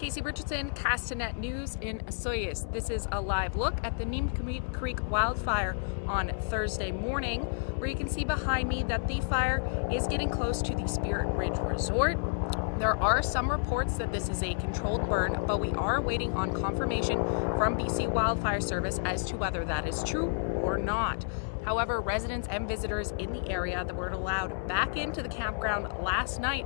Casey Richardson, Castanet News in Osoyoos. This is a live look at the Nk'Mip Creek Wildfire on Thursday morning, where you can see behind me that the fire is getting close to the Spirit Ridge Resort. There are some reports that this is a controlled burn, but we are waiting on confirmation from BC Wildfire Service as to whether that is true or not. However, residents and visitors in the area that were allowed back into the campground last night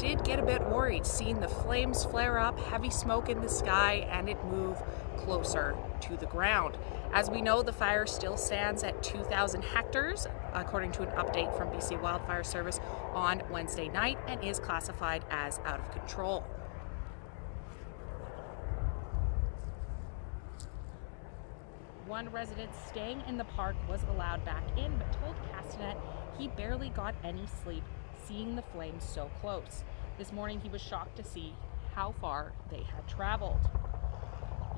did get a bit worried, seeing the flames flare up, heavy smoke in the sky, and it move closer to the ground. As we know, the fire still stands at 2,000 hectares, according to an update from BC Wildfire Service on Wednesday night, and is classified as out of control. One resident staying in the park was allowed back in, but told Castanet he barely got any sleep, seeing the flames so close. This morning he was shocked to see how far they had traveled.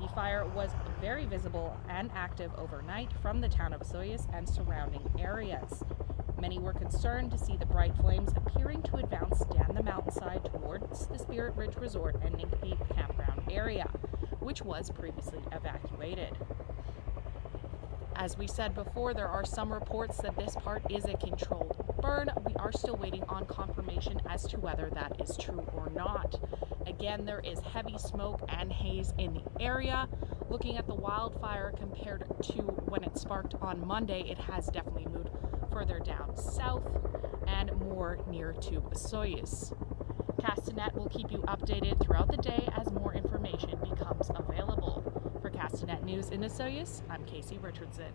The fire was very visible and active overnight from the town of Osoyoos and surrounding areas. Many were concerned to see the bright flames appearing to advance down the mountainside towards the Spirit Ridge Resort and Nk'Mip campground area, which was previously evacuated. As we said before, there are some reports that this part is a controlled burn. We are still waiting on confirmation as to whether that is true or not. Again, there is heavy smoke and haze in the area. Looking at the wildfire compared to when it sparked on Monday, it has definitely moved further down south and more near to Osoyoos. Castanet will keep you updated throughout the day as more information becomes available. For Castanet News in Osoyoos, I'm Casey Richardson.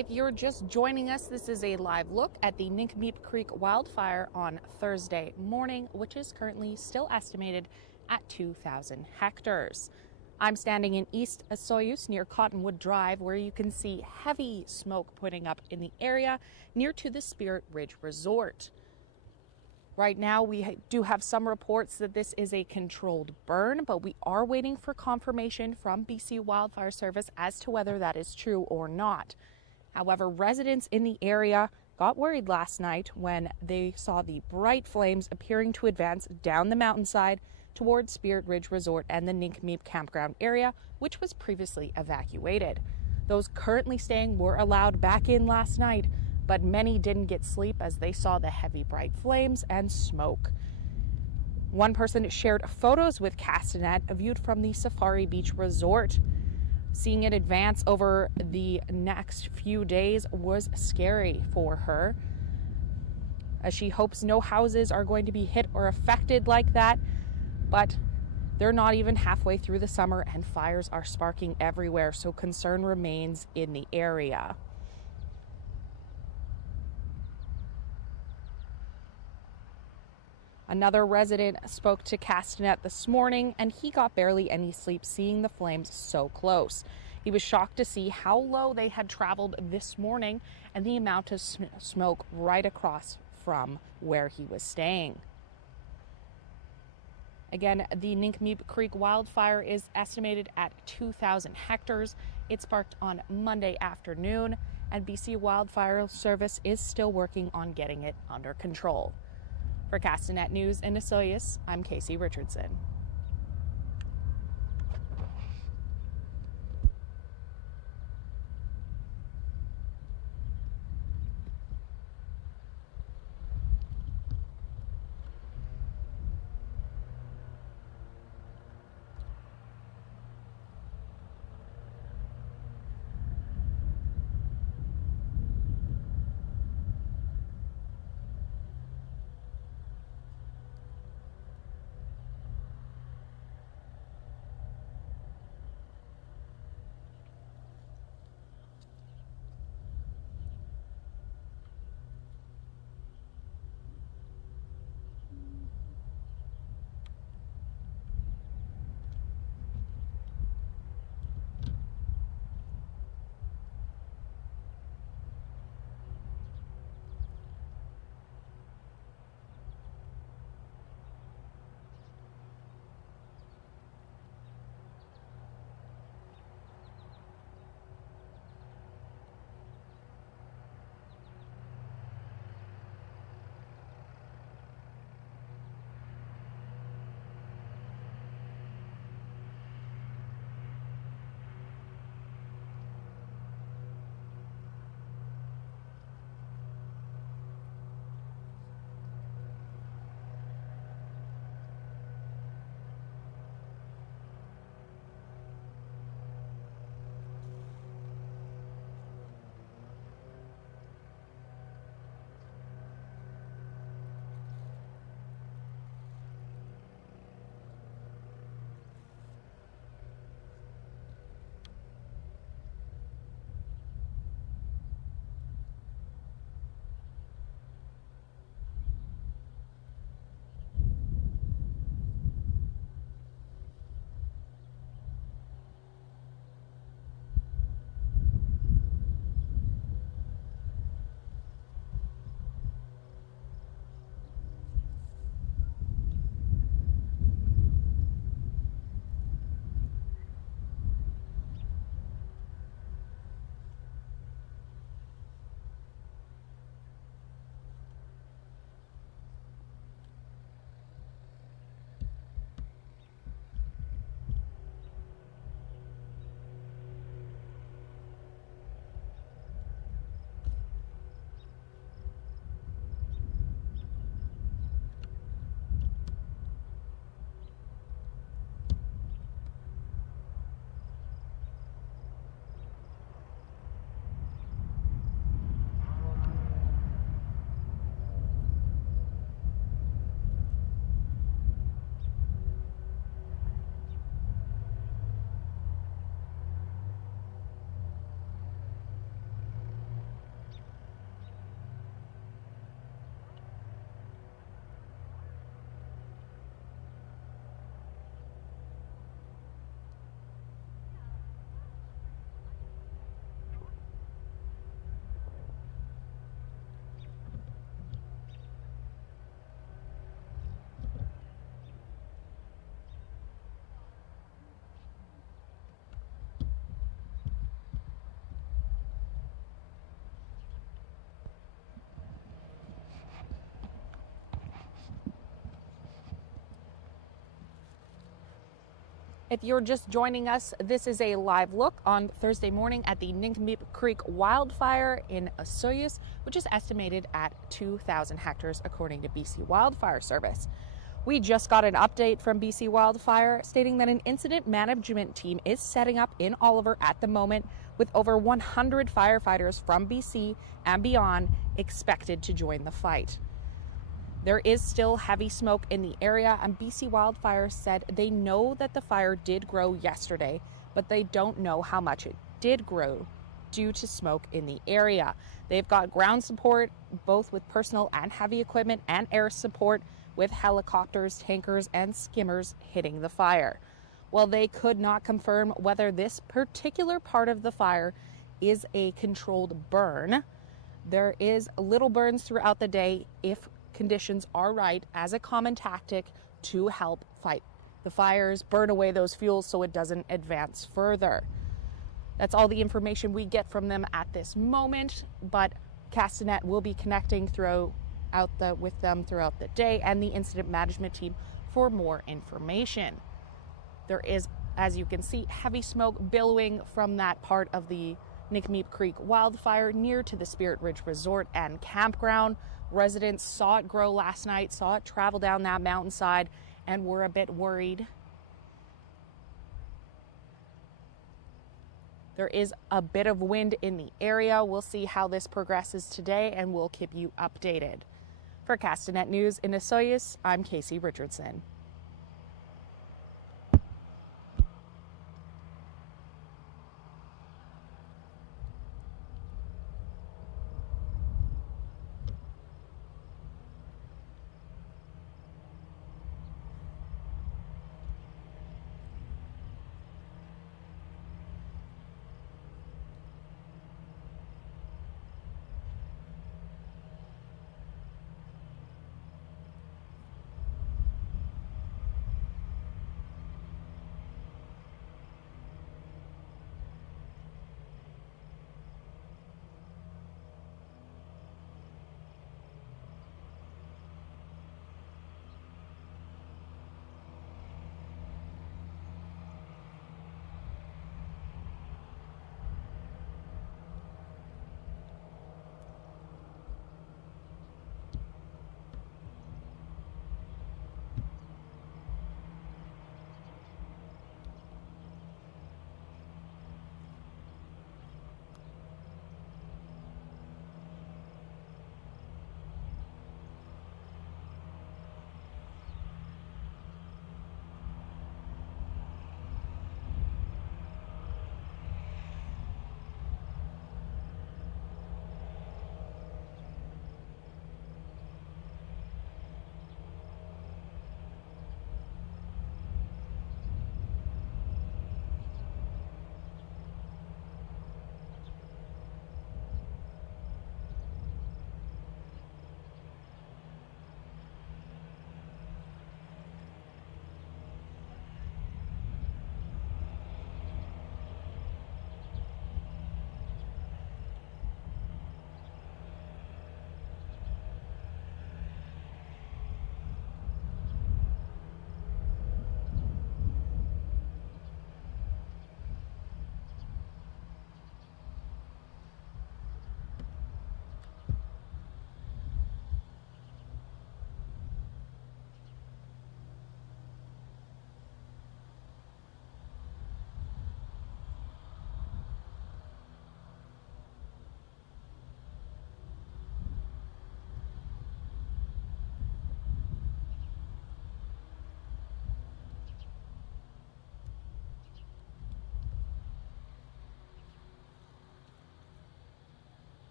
If you're just joining us, this is a live look at the Nk'Mip Creek Wildfire on Thursday morning, which is currently still estimated at 2,000 hectares. I'm standing in East Osoyoos near Cottonwood Drive, where you can see heavy smoke putting up in the area near to the Spirit Ridge Resort. Right now, we do have some reports that this is a controlled burn, but we are waiting for confirmation from BC Wildfire Service as to whether that is true or not. However, residents in the area got worried last night when they saw the bright flames appearing to advance down the mountainside towards Spirit Ridge Resort and the Nk'Mip campground area, which was previously evacuated. Those currently staying were allowed back in last night, but many didn't get sleep as they saw the heavy bright flames and smoke. One person shared photos with Castanet viewed from the Safari Beach Resort. Seeing it advance over the next few days was scary for her, as she hopes no houses are going to be hit or affected like that, but they're not even halfway through the summer and fires are sparking everywhere, so concern remains in the area. Another resident spoke to Castanet this morning, and he got barely any sleep seeing the flames so close. He was shocked to see how low they had traveled this morning and the amount of smoke right across from where he was staying. Again, the Nk'Mip Creek wildfire is estimated at 2,000 hectares. It sparked on Monday afternoon, and BC Wildfire Service is still working on getting it under control. For Castanet News in Osoyoos, I'm Casey Richardson. If you're just joining us, this is a live look on Thursday morning at the Nk'Mip Creek Wildfire in Osoyoos, which is estimated at 2,000 hectares according to BC Wildfire Service. We just got an update from BC Wildfire stating that an incident management team is setting up in Oliver at the moment with over 100 firefighters from BC and beyond expected to join the fight. There is still heavy smoke in the area, and BC Wildfire said they know that the fire did grow yesterday, but they don't know how much it did grow due to smoke in the area. They've got ground support, both with personal and heavy equipment, and air support with helicopters, tankers, and skimmers hitting the fire. While they could not confirm whether this particular part of the fire is a controlled burn, there is little burns throughout the day if conditions are right, as a common tactic to help fight the fires, burn away those fuels so it doesn't advance further. That's all the information we get from them at this moment, but Castanet will be connecting with them throughout the day and the incident management team for more information. There is, as you can see, heavy smoke billowing from that part of the Nk'Mip Creek Wildfire near to the Spirit Ridge Resort and Campground. Residents saw it grow last night, saw it travel down that mountainside, and were a bit worried. There is a bit of wind in the area. We'll see how this progresses today, and we'll keep you updated. For Castanet News in Osoyoos, I'm Casey Richardson.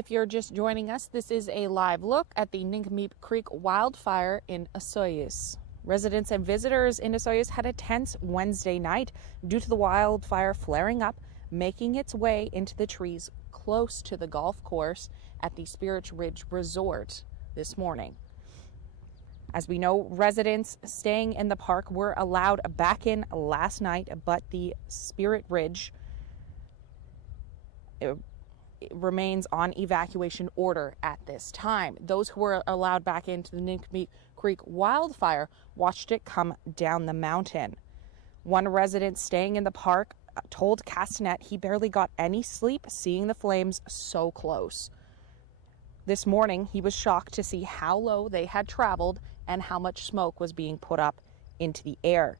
If you're just joining us, this is a live look at the Nk'Mip Creek Wildfire in Osoyoos. Residents and visitors in Osoyoos had a tense Wednesday night due to the wildfire flaring up, making its way into the trees close to the golf course at the Spirit Ridge Resort this morning. As we know, residents staying in the park were allowed back in last night, but the Spirit Ridge remains on evacuation order at this time. Those who were allowed back into the Nk'Mip Creek Wildfire watched it come down the mountain. One resident staying in the park told Castanet he barely got any sleep seeing the flames so close. This morning, he was shocked to see how low they had traveled and how much smoke was being put up into the air.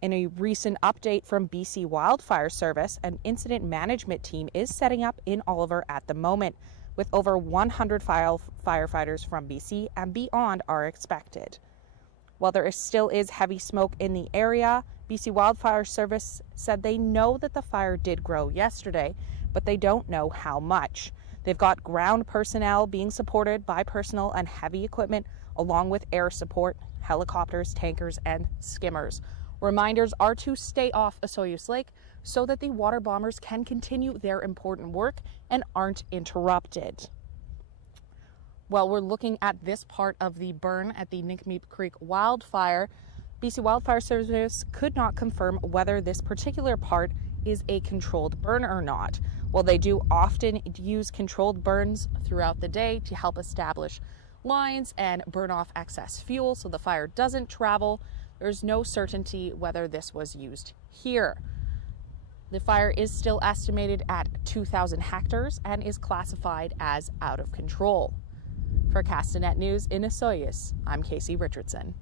In a recent update from BC Wildfire Service, an incident management team is setting up in Oliver at the moment, with over 100 firefighters from BC and beyond are expected. While there still is heavy smoke in the area, BC Wildfire Service said they know that the fire did grow yesterday, but they don't know how much. They've got ground personnel being supported by personal and heavy equipment, along with air support, helicopters, tankers, and skimmers. Reminders are to stay off Osoyoos Lake so that the water bombers can continue their important work and aren't interrupted. While we're looking at this part of the burn at the Nk'Mip Creek Wildfire, BC Wildfire Service could not confirm whether this particular part is a controlled burn or not. While they do often use controlled burns throughout the day to help establish lines and burn off excess fuel so the fire doesn't travel, there's no certainty whether this was used here. The fire is still estimated at 2,000 hectares and is classified as out of control. For Castanet News in Osoyoos, I'm Casey Richardson.